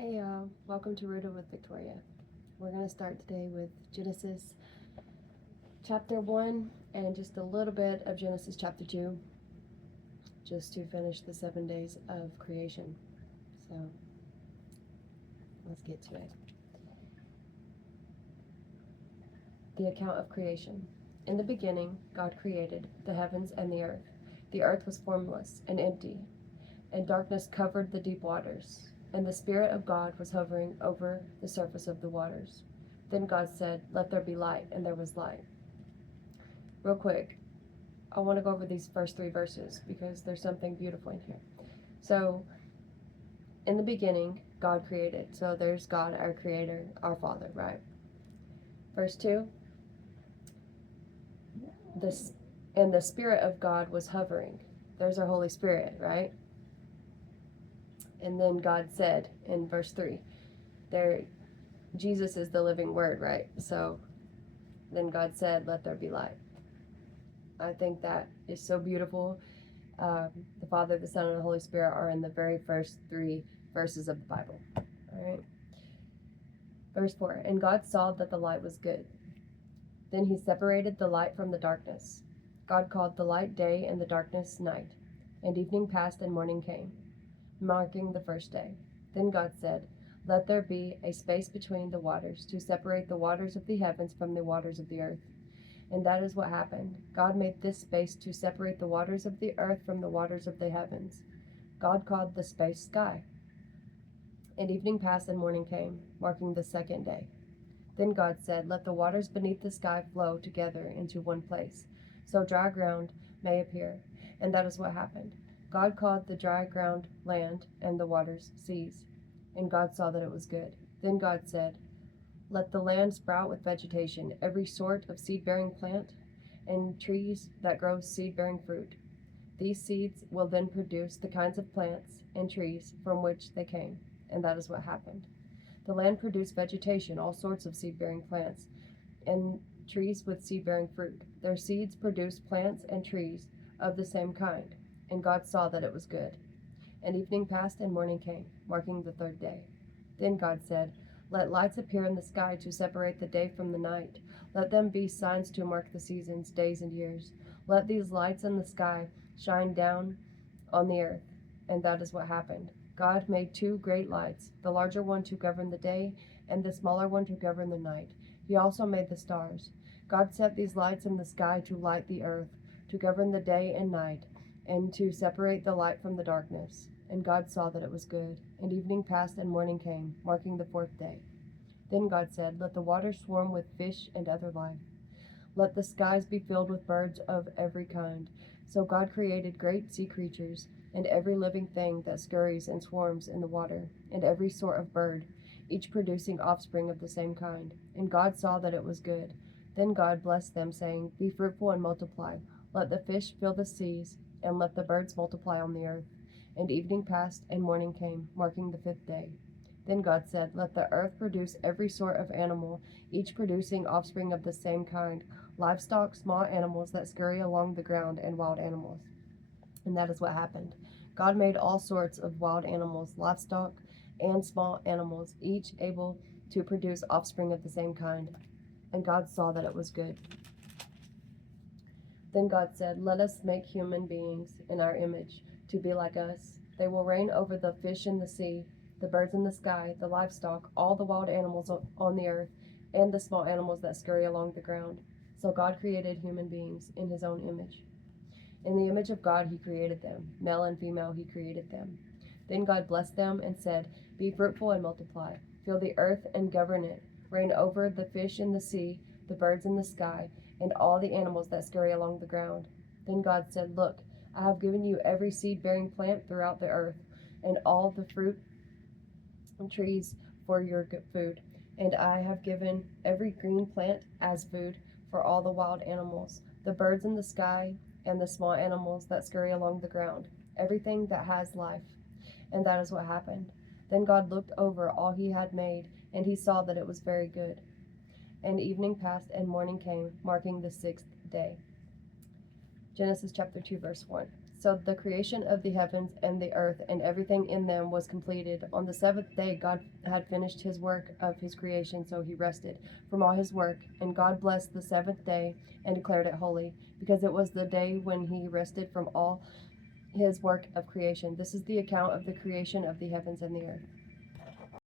Hey y'all, welcome to Rooted with Victoria. We're going to start today with Genesis chapter 1 and just a little bit of Genesis chapter 2, just to finish the 7 days of creation. So let's get to it. The account of creation. In the beginning, God created the heavens and the earth. The earth was formless and empty, and darkness covered the deep waters. And the Spirit of God was hovering over the surface of the waters. Then God said, "Let there be light," and there was light. Real quick, I want to go over these first 3 verses because there's something beautiful in here. So, in the beginning, God created. So there's God, our Creator, our Father, right? Verse 2, and the Spirit of God was hovering. There's our Holy Spirit, right? And then God said in verse 3, there, Jesus is the living word, right? So then God said, "Let there be light." I think that is so beautiful. The Father, the Son, and the Holy Spirit are in the very first 3 verses of the Bible. All right. Verse 4, and God saw that the light was good. Then he separated the light from the darkness. God called the light day and the darkness night. And evening passed and morning came, marking the first day. Then God said, "Let there be a space between the waters, to separate the waters of the heavens from the waters of the earth." And that is what happened. God made this space to separate the waters of the earth from the waters of the heavens. God called the space sky. And evening passed and morning came, marking the second day. Then God said, "Let the waters beneath the sky flow together into one place, so dry ground may appear." And that is what happened. God called the dry ground land, and the waters seas. And God saw that it was good. Then God said, "Let the land sprout with vegetation, every sort of seed-bearing plant, and trees that grow seed-bearing fruit. These seeds will then produce the kinds of plants and trees from which they came." And that is what happened. The land produced vegetation, all sorts of seed-bearing plants, and trees with seed-bearing fruit. Their seeds produced plants and trees of the same kind. And God saw that it was good. And evening passed and morning came, marking the third day. Then God said, "Let lights appear in the sky to separate the day from the night. Let them be signs to mark the seasons, days, and years. Let these lights in the sky shine down on the earth." And that is what happened. God made 2 great lights, the larger one to govern the day, and the smaller one to govern the night. He also made the stars. God set these lights in the sky to light the earth, to govern the day and night, and to separate the light from the darkness. And God saw that it was good. And evening passed and morning came, marking the 4th day. Then God said, "Let the waters swarm with fish and other life. Let the skies be filled with birds of every kind." So God created great sea creatures, and every living thing that scurries and swarms in the water, and every sort of bird, each producing offspring of the same kind. And God saw that it was good. Then God blessed them, saying, "Be fruitful and multiply. Let the fish fill the seas, and let the birds multiply on the earth." And evening passed, and morning came, marking the 5th day. Then God said, "Let the earth produce every sort of animal, each producing offspring of the same kind, livestock, small animals that scurry along the ground, and wild animals." And that is what happened. God made all sorts of wild animals, livestock, and small animals, each able to produce offspring of the same kind. And God saw that it was good. Then God said, "Let us make human beings in our image, to be like us. They will reign over the fish in the sea, the birds in the sky, the livestock, all the wild animals on the earth, and the small animals that scurry along the ground." So God created human beings in his own image. In the image of God he created them. Male and female he created them. Then God blessed them and said, "Be fruitful and multiply. Fill the earth and govern it. Reign over the fish in the sea, the birds in the sky, and all the animals that scurry along the ground." Then God said, "Look, I have given you every seed-bearing plant throughout the earth, and all the fruit and trees for your food. And I have given every green plant as food for all the wild animals, the birds in the sky, and the small animals that scurry along the ground, everything that has life." And that is what happened. Then God looked over all he had made, and he saw that it was very good. And evening passed and morning came, marking the 6th day. Genesis chapter 2, verse 1. So the creation of the heavens and the earth and everything in them was completed. On the seventh day, God had finished his work of his creation, so he rested from all his work. And God blessed the seventh day and declared it holy, because it was the day when he rested from all his work of creation. This is the account of the creation of the heavens and the earth.